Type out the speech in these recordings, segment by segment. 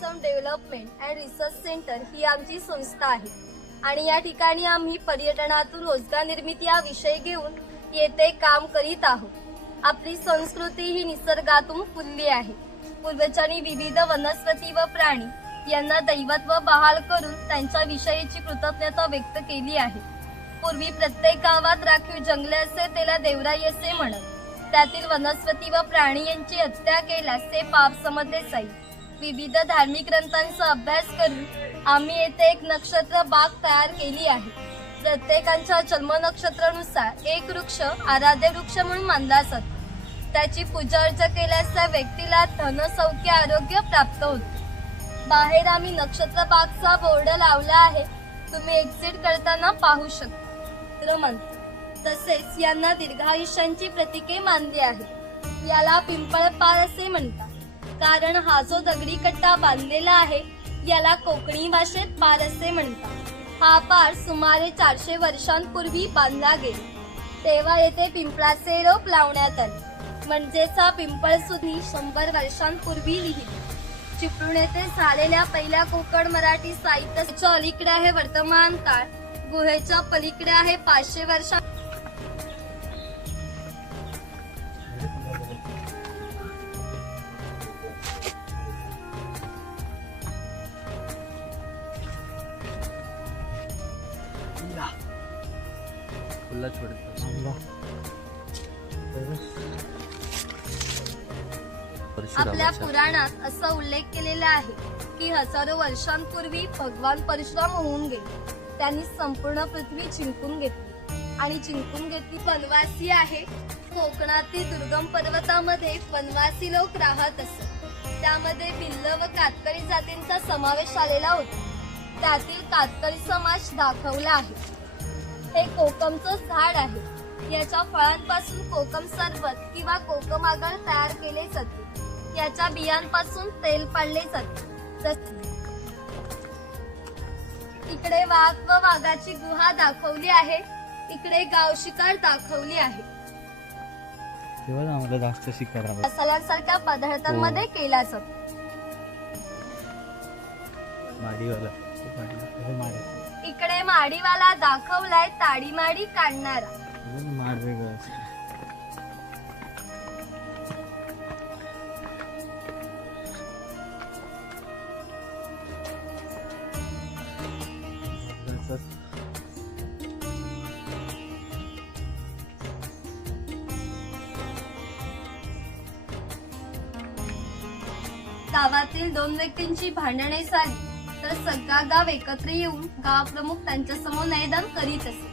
Tourism development and research centre ही आमची संस्था आहे आणि या ठिकाणी आम्ही पर्यटनातून रोजगार निर्मिती हा विषय घेऊन येथे काम करीत आहोत। आपली संस्कृती ही निसर्गातून फुलली आहे। पूर्वजांनी विविध वनस्पती व प्राणी यांना दैवत्व बहाल करून त्यांच्या विषयीची कृतज्ञता व्यक्त केली आहे। पूर्वी प्रत्येक गावात राखीव जंगले असे त्याला देवराई असे म्हणत। त्यातील वनस्पती व प्राणी यांची हत्या केल्यास ते पाप समजले जाईल। विविध धार्मिक ग्रंथांचा अभ्यास करून आम्ही येथे एक नक्षत्र बाग तयार केली आहे। प्रत्येकाच्या जन्म नक्षत्रानुसार एक वृक्ष आराध्य वृक्ष म्हणून मानला जातो। त्याची पूजा अर्चा केल्यास त्या व्यक्तीला धन सौख्य आरोग्य प्राप्त होते। बाहेर आम्ही नक्षत्र बागचा बोर्ड लावला आहे, तुम्ही एक्झिट करताना पाहू शकता। तसेच यांना दीर्घायुष्यांची प्रतीके मानली आहे। याला पिंपळपार असे म्हणतात, कारण हा जो दगडी कट्टा बांधलेला आहे याला कोकणी भाषेत पार असे म्हणतात। हा पार सुमारे 400 वर्षांपूर्वी बांधला गेला, तेव्हा येथे पिंपळाचे रोप लावण्यात आले। म्हणजेच हा पिंपळ सुद्धा 100 वर्षांपूर्वी लिहिली। चिपळूण येथे झालेल्या पहिल्या कोकण मराठी साहित्याच्या अलीकडे आहे वर्तमान काळ, गुहेच्या पलीकडे आहे 500 वर्षा। आपल्या पुराणात असा उल्लेख केलेला आहे की हजारो वर्षांपूर्वी भगवान परशुराम होऊन गेले। त्यांनी संपूर्ण पृथ्वी जिंकून घेतली आणि जिंकून घेतली वनवासी आहे। कोकणातील दुर्गम पर्वतामध्ये वनवासी लोक राहत असत। त्यामध्ये भिल्ल व कातकरी जातींचा समावेश आलेला होता। त्यातील कातकरी समाज दाखवला आहे। हे कोकमचं झाड आहे। याच्या फळांपासून कोकम सरबत किंवा कोकम आगळ तयार केले जाते। याच्या बियांपासून तेल पाडले जाते। इकडे वाघ व वाघाची गुहा दाखवली आहे। इकडे गाव शिकार दाखवली आहे। आम्हाला जास्त शिकार मसाल्यासारख्या पदार्थांमध्ये केला जातो। इकडे माडीवाला दाखवलाय ताडी माडी काढणारा। माड वेगळं गावातील 2 व्यक्तींची भांडणे झाली तर सगळा गाव एकत्र येऊन गाव प्रमुख त्यांच्या समोर न्यायदान करीत असे।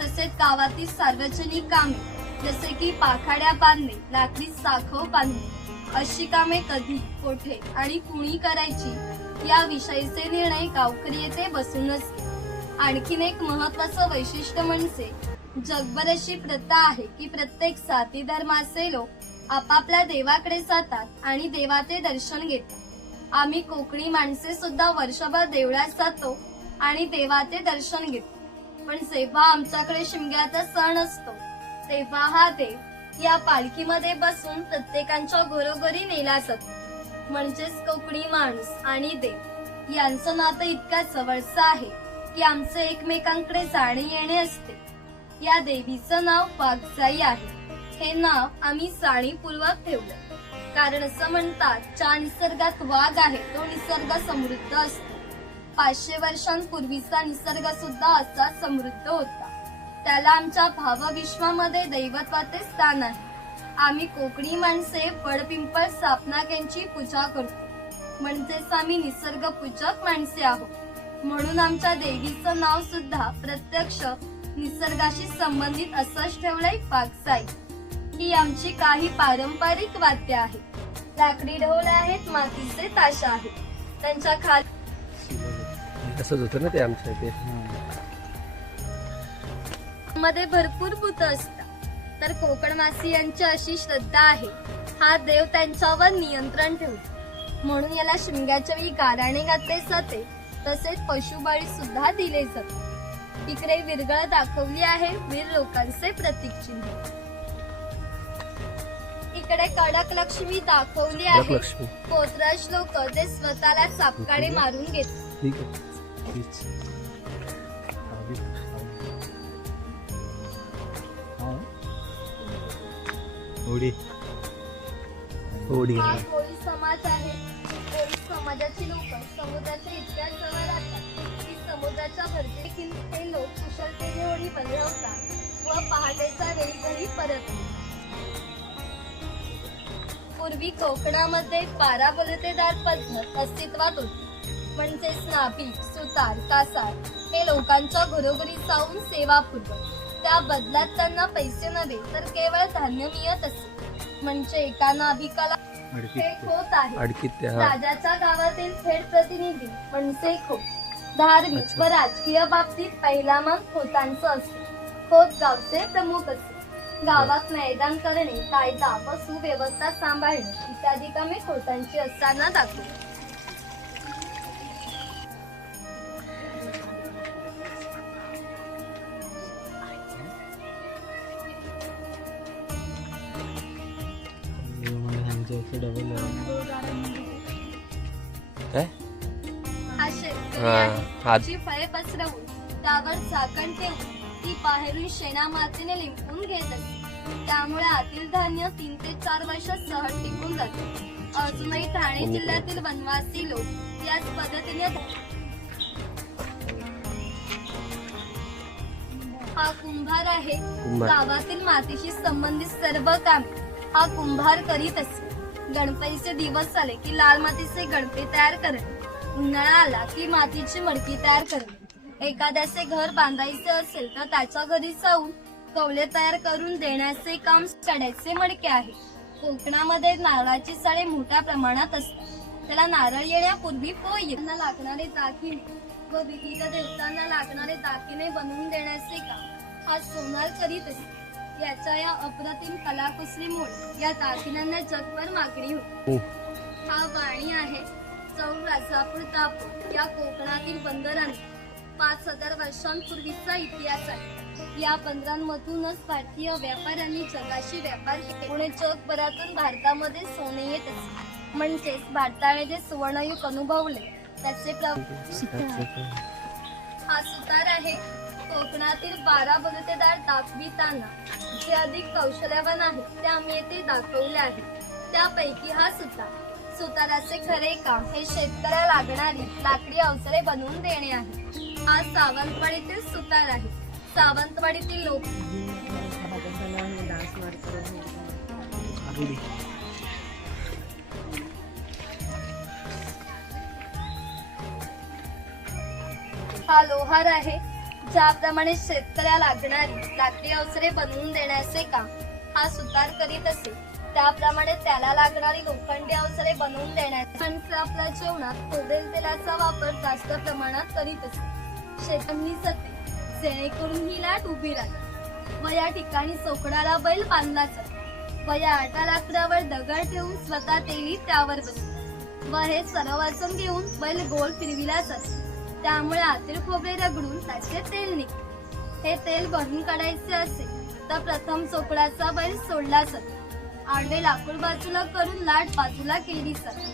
तसेच गावातील सार्वजनिक कामे जसे की पाखाड्या बांधणे, लाकडी साखव बांधणे अशी कामे कधी, कोठे आणि कुणी करायची या विषयीचे निर्णय गावकरी येथे बसून असते। आणखीन एक महत्वाचं वैशिष्ट्य म्हणजे जगभर अशी प्रथा आहे की प्रत्येक जाती धर्माचे लोक आपापल्या देवाकडे जातात आणि देवाचे दर्शन घेतात। आम्ही कोकणी माणसे सुद्धा वर्षभर देवळात जातो आणि देवाचे दर्शन घेतो। पण जेव्हा आमच्याकडे शिमग्याचा सण असतो तेव्हा हा देव या पालखीमध्ये बसून प्रत्येकाच्या घरोघरी नेला जातो। म्हणजेच कोकणी माणूस आणि देव यांचं नातं इतकं जवळचं आहे की आमचे एकमेकांकडे जाणे येणे असते। या देवीचं नाव वाघजाई आहे। हे नाव आम्ही जाणीवपूर्वक ठेवलं, कारण असं म्हणतात ज्या निसर्गात वाघ आहे तो निसर्ग समृद्ध असतो। 500 वर्षांपूर्वीचा निसर्ग सुद्धा असा समृद्ध होता। त्याला आमच्या भावविश्वामध्ये दैवत्वाचे स्थान आहे। आम्ही कोकणी माणसे वडपिंपळ सापनाक यांची पूजा करतो, म्हणजेच आम्ही निसर्ग पूजक माणसे आहोत। म्हणून आमच्या देवीचं नाव सुद्धा प्रत्यक्ष निसर्गाशी संबंधित असंच ठेवलंय वाघजाई। ही आमची काही पारंपरिक वाद्य आहेत। लाकडी ढोल आहेत, मातीचे ताशा आहेत, त्यांच्या खाली तसंच होतं ना ते आमच्या इथे मध्ये भरपूर भूत असतात। तर कोकणवासियांची अशी श्रद्धा आहे हा देव त्यांच्यावर नियंत्रण ठेवतो, म्हणून याला शिमग्याच्या वेळी गाराणे घातले जाते। तसेच पशुबळी सुद्धा दिले जाते। इकडे विरगळ दाखवली आहे, वीर लोकांचे प्रतीक चिन्ह। एकीकडे कडक लक्ष्मी दाखवली आहे. लक्ष्मी पोतराज लोक जे स्वतःला चापकाडे मारून घेतात. ठीक आहे. तीच. उडी होडी हा कोळी समाज आहे. कोळी समाजाची लोक समुद्राच्या इतक्या जवळ राहतात की समुद्राच्या भरती देखील हे लोक कुशलतेने होडी बनवतात व पहाटेच्या वेळी घरी परततात. पूर्वी कोकणामध्ये 12 बलुतेदार पद्धत अस्तित्वात होती. म्हणजेच नाभिक, सुतार, कासार हे लोकांच्या घरोघरी जाऊन सेवा पुरवत. त्या बदल्यात त्यांना पैसे नव्हे तर केवळ धान्य मिळत असे. म्हणजे एका नाभिकाला हे खोत आहे. अडकीत त्या राजाच्या गावातील थेट प्रतिनिधी म्हणजे खोत. धार्मिक व राजकीय बाबतीत पहिला मान खोतांचा असतो. खोत गावचे प्रमुख असते. गावात मैदान करणे, कायदा व सुव्यवस्था सांभाळणे इत्यादी कामे खोतांची असताना दाखवते. डबल काय हा शेतकरी हा आहे. हात जी फळे पसरवून त्यावर झाकण ठेवून ती बाहेरून शेणा मातीने लिंपून घेत असते. त्यामुळे आतील धान्य 3 ते 4 वर्ष सहज टिकून जाते. अजूनही ठाणे जिल्ह्यातील वनवासी लोक याच पद्धतीने हा कुंभार आहे. कुंभार. गावातील मातीशी संबंधित सर्व कामे हा कुंभार करीत असे. गणपतीचे दिवस आले की लाल मातीचे गणपती तयार करणे, उन्हाळा आला की मातीची मडकी तयार करणे, एखाद्याचे घर बांधायचे असेल तर त्याच्या घरी जाऊन कौले तयार करून देण्याचे काम सड्याचे मडके आहे. कोकणामध्ये नारळाची सडे मोठ्या प्रमाणात असतात. त्याला नारळ येण्यापूर्वी पोय त्यांना लागणारे दागिने व विविध देवतांना लागणारे दागिने बनवून देण्याचे काम हा सोनार करीत असतो. याच्या या अप्रतिम कलाकुसरीमुळे या दागिन्यांना जगभर मागणी होती. हा वाणी आहे. चौल राजापूर दापूर या कोकणातील बंदरांना 5000 वर्षांपूर्वीचा इतिहास आहे. या बंदरांमधूनच भारतीय व्यापाऱ्यांनी जगाशी व्यापार केले. पुणे जगभरातून भारतामध्ये सोने येत असे. म्हणजेच भारताने जे सुवर्णयुग अनुभवले त्याचे हा सुतार आहे. कोकणातील 12 बलुतेदार दाखविताना जे अधिक कौशल्यवान आहेत ते आम्ही येथे दाखवले आहे. त्यापैकी हा सुतार. सुताराचे खरे काम हे शेतकऱ्याला लागणारी लाकडी अवजारे बनवून देणे आहे. हा सावंतवाडीतील सुतार आहे. सावंतवाडीतील लोक हा लोहार आहे. ज्याप्रमाणे शेतकऱ्याला लागणारी लाकडी अवजारे बनवून देण्याचे काम हा सुतार करीत असे, त्याप्रमाणे त्याला लागणारी लोखंडी अवजारे बनवून देण्याचे माणसं आपल्या जेवणात खोबरेल तेलाचा वापर जास्त प्रमाणात करीत असे. शेतांनी जाते जेणेकरून ही लाट उभी राहते व या ठिकाणी चोकडाला बैल बांधला जातो व या 8 लाकडावर दगड ठेवून स्वतः तेली त्यावर बसते व हे सर्व वाचून घेऊन बैल गोल फिरविला जातो. त्यामुळे आतील खोबरे रगडून त्याचे तेल निघते. हे तेल भरून काढायचे असेल तर प्रथम चोकडाचा बैल सोडला जातो. आडवे लाकूड बाजूला करून लाट बाजूला केली जाते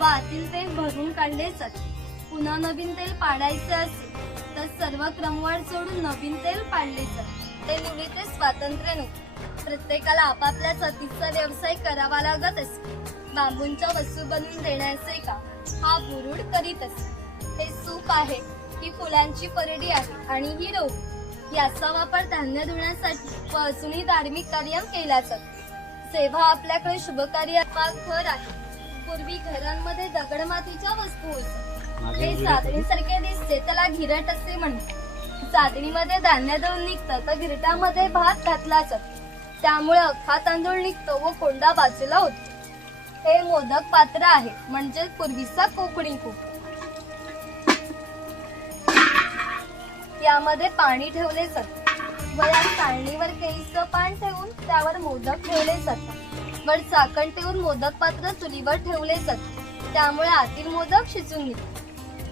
व आतील तेल भरून काढले जाते. पुन्हा नवीन तेल पाडायचे असेल तर सर्व क्रमवार सोडून नवीन तेल पाडले जाते. ते मुलीचे स्वातंत्र्य नव्हते. प्रत्येकाला आपापल्या जातीचा व्यवसाय करावा लागत असे. बांबूंच्या वस्तू बनवून देण्याचे काम हा बुरुड करीत असे. हे सूप आहे. ही फुलांची परडी आहे आणि ही रोप याचा वापर धान्य धुण्यासाठी व अजूनही धार्मिक कार्य केला जातो. जेव्हा आपल्याकडे शुभ कार्य घर आहे. पूर्वी घरांमध्ये दगडमातीच्या वस्तू होत्या. हे सादडीसारखे दिसते त्याला घिरट असे म्हणतात. सादडीमध्ये धान्य दळून निघतं तर घिरटामध्ये भात घातला जातो. त्यामुळे अख्खा तांदूळ निघतो व कोंडा बाजूला होतो. हे मोदक पात्र आहे म्हणजे पूर्वीचा कोकणी कूप. यामध्ये पाणी ठेवले जाते व या चाळणीवर केळीचं पान ठेवून त्यावर मोदक ठेवले जातात. वर झाकण ठेवून मोदक पात्र चुलीवर ठेवले जाते. त्यामुळे आतील मोदक शिजून निघते.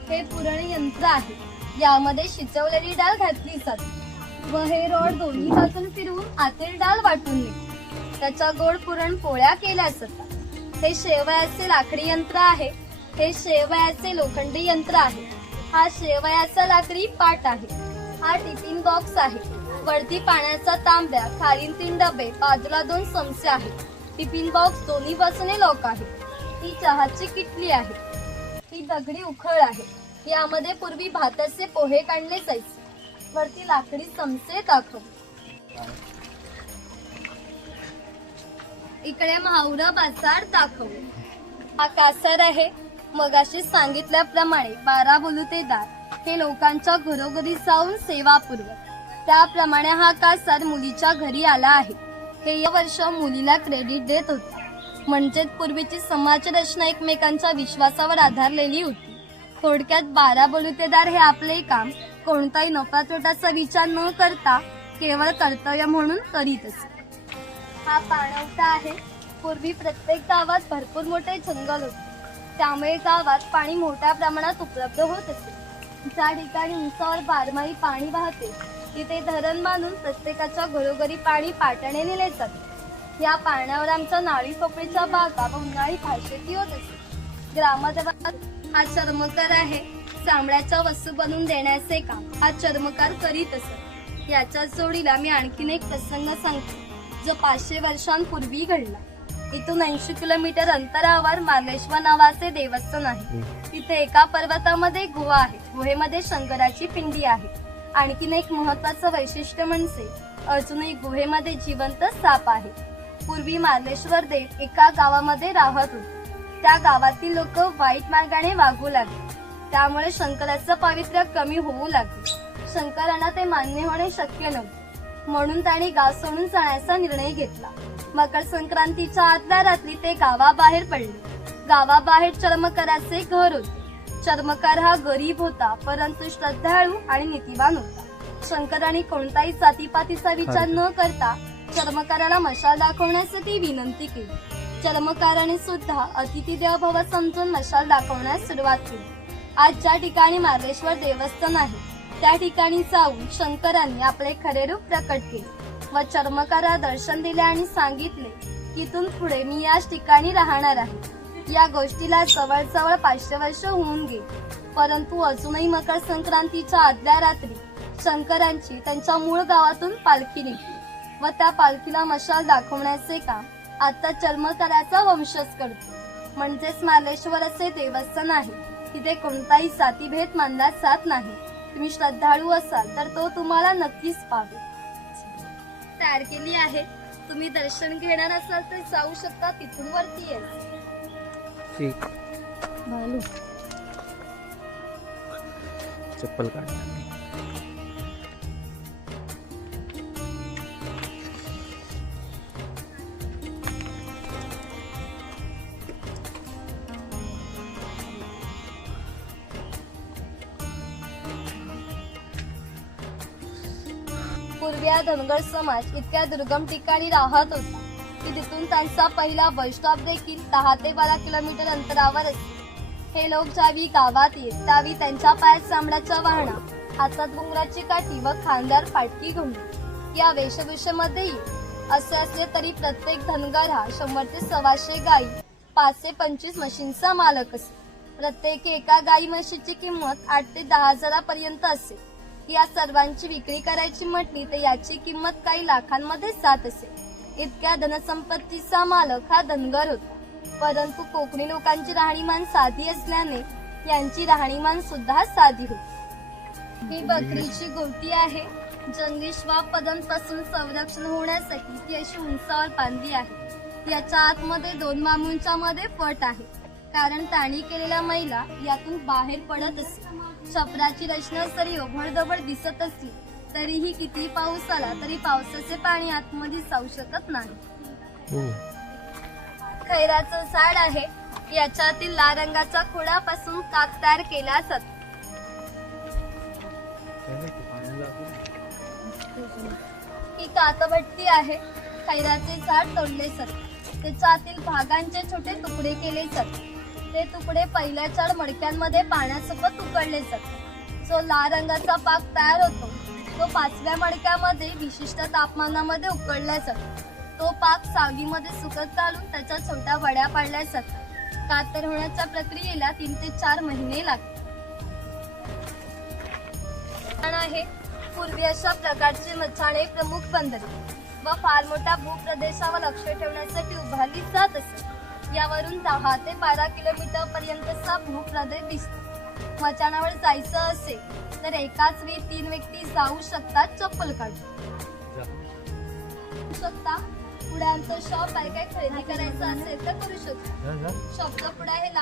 हे पुरण यंत्र आहे. यामध्ये शिजवलेली डाळ घातली जाते व हे रॉड दोन्ही बाजून फिरवून आतील डाळ वाटून निघते. त्याच्या गोड पुरणपोळ्या केल्या जातात. हे शेवयाचे लाकडी यंत्र आहे. हे शेवयाचे लोखंडी यंत्र आहे. हा शेवयाचा लाकडी पाट आहे. हा टिफिन बॉक्स आहे. वरती पाण्याचा तांब्या, खाली 3 डबे, बाजूला 2 चमचे आहेत. टिफिन बॉक्स दोन्ही बाजूने लॉक आहे. ही चहाची किटली आहे. ही दगडी उखळ आहे. यामध्ये पूर्वी भाताचे पोहे काढले जायचे. वरती लाकडी चमचे दाखव. इकडे महावरा बाजार दाखव. हा कासर आहे. मगाशी सांगितल्याप्रमाणे 12 बलुतेदार हे लोकांच्या घरोघरी जाऊन सेवा पुरवत. त्याप्रमाणे हा कासर मुलीच्या घरी आला आहे. हे या वर्ष मुलीला क्रेडिट देत होते. म्हणजेच पूर्वीची समाज रचना एकमेकांच्या विश्वासावर आधारलेली होती. थोडक्यात 12 बलुतेदार हे आपले काम कोणताही नफा तोटाचा विचार न करता केवळ कर्तव्य म्हणून करीत असे. हा पाणवठा आहे. पूर्वी प्रत्येक गावात भरपूर मोठे जंगल होते. त्यामुळे गावात पाणी मोठ्या प्रमाणात उपलब्ध होत असे. ज्या ठिकाणी उंचावर बारमाही पाणी वाहते तिथे धरण बांधून प्रत्येकाच्या घरोघरी पाणी पाटाने नेले जाते. या पाण्यावर आमच्या नाळी पोपळीच्या बागा व उन्हाळी भाषेती होत असे. ग्रामदेवता हा चर्मकार आहे. चामड्याच्या वस्तू बनवून देण्याचे काम हा चर्मकार करीत असत. याच्या जोडीला मी आणखीन एक प्रसंग सांगतो जो 500 वर्षांपूर्वी घडला. इथून 80 किलोमीटर अंतरावर मार्लेश्वर नावाचे देवस्थान आहे. तिथे एका पर्वतामध्ये गुहा आहे. गुहेमध्ये शंकराची पिंडी आहे. आणखीन एक महत्वाचं वैशिष्ट्य म्हणजे अजूनही गुहेमध्ये जिवंत साप आहे. पूर्वी मार्लेश्वर देव एका गावामध्ये राहत होते. त्या गावातील लोक वाईट मार्गाने वागू लागले. त्यामुळे शंकराचं पावित्र्य कमी होऊ लागले. शंकरांना ते मान्य होणे शक्य नव्हते. म्हणून त्यांनी गाव सोडून जाण्याचा निर्णय घेतला. मकर संक्रांतीच्या आदल्या रात्री ते गावाबाहेर पडले. गावाबाहेर चर्मकाराचे घर होते. चर्मकार हा गरीब होता परंतु श्रद्धाळू आणि नीतिवान होता. शंकरांनी कोणताही जातीपातीचा विचार न करता चर्मकाराला मशाल दाखवण्यासाठी विनंती केली. चर्मकाराने सुद्धा अतिथी देव भव समजून मशाल दाखवण्यास सुरुवात केली. आज ज्या ठिकाणी मार्लेश्वर देवस्थान आहे त्या ठिकाणी जाऊन शंकरांनी आपले खरे रूप प्रकट केले व चर्मकाराला दर्शन दिले आणि सांगितले की इथून पुढे मी याच ठिकाणी राहणार आहे. या गोष्टीला जवळजवळ 500 वर्ष होऊन गेली. परंतु अजूनही मकर संक्रांतीच्या आदल्या रात्री शंकरांची त्यांच्या मूळ गावातून पालखी निघते व त्या पालखीला मशाल दाखवण्याचे काम आता चर्मकाराचा वंशज करतो. म्हणजेच मार्लेश्वर असे देवस्थान आहे. तिथे कोणताही जातीभेद मानला जात नाही. तुम्ही श्रद्धाळू असाल तर तो तुम्हाला नक्कीच पावेल. तयार केली आहे. तुम्ही दर्शन घेणार असाल तर जाऊ शकता. तिथून वरती येईल. ठीक. चप्पल काढ. पूर्वी हा धनगर समाज इतक्या दुर्गम ठिकाणी राहत होता की तिथून त्यांचा पहिला बस स्टॉप देखील 10 ते 12 किलोमीटर अंतरावर असतो. हे लोक ज्यावेळी गावात येत त्यावेळी त्यांच्या पायात चामड्याच्या वाहना, हातात घुंगराची काठी व खांद्यावर फाटकी घुमली. या वेशभूषेमध्येही असे असले तरी प्रत्येक धनगर हा 100 ते 125 गायी, 5 ते 25 म्हशींचा मालक असे. प्रत्येक एका गायी म्हशीची किंमत 8 ते 10 हजारापर्यंत असे. या सर्वांची विक्री करायची म्हटली तर याची किंमत काही लाखांमध्ये जात असे. इतक्या धनसंपत्तीचा मालक हा धनगर होता. परंतु कोकणी लोकांची राहणीमान साधी असल्याने यांची राहणीमान सुद्धा साधी होती. ही बकरीची गोटी आहे. जंगली श्वापदांपासून संरक्षण होण्यासाठी ती अशी उंचावर बांधली आहे. याच्या आतमध्ये 2 बांबूंच्या मध्ये फट आहे. कारण ताणी केलेल्या महिला यातून बाहेर पडत असे. छपराची रचना जरी ओघळदोबळ दिसत असली तरीही किती पाऊस आला तरी पावसाचे पाणी आतमध्ये जाऊ शकत नाही. खैराचं झाड आहे. याच्यातील लाल रंगाच्या खोडापासून कात तयार केला जातो. ही कातभट्टी आहे. खैराचे झाड तोडले जाते. त्याच्या आतील भागांचे छोटे तुकडे केले जाते. ते तुकडे पहिल्या 4 मडक्यांमध्ये पाण्यासोबत उकळले जातात. जो लाल रंगाचा पाक तयार होतो तो 5व्या मडक्यामध्ये विशिष्ट तापमानामध्ये उकळला जातो. तो पाक सावलीमध्ये सुकत घालून त्याच्या छोट्या वड्या पाडल्या जातात. कातर होण्याच्या प्रक्रियेला 3 ते 4 महिने लागतात. आहे पूर्वी अशा प्रकारची मचाणे प्रमुख बंदरे व फार मोठ्या भूप्रदेशावर लक्ष ठेवण्यासाठी उभारली जात असे. यावरून 10 ते 12 किलोमीटर पर्यंतचा भूप्रदेश दिसतो. मचाणावर जायचं असेल तर एकाच वेळी 3 व्यक्ती जाऊ शकतात चप्पल काढून. शकता पुढे आमचं शॉप आहे, काय खरेदी करायचं असेल तर करू शकतो. शॉपचा पुढे आहे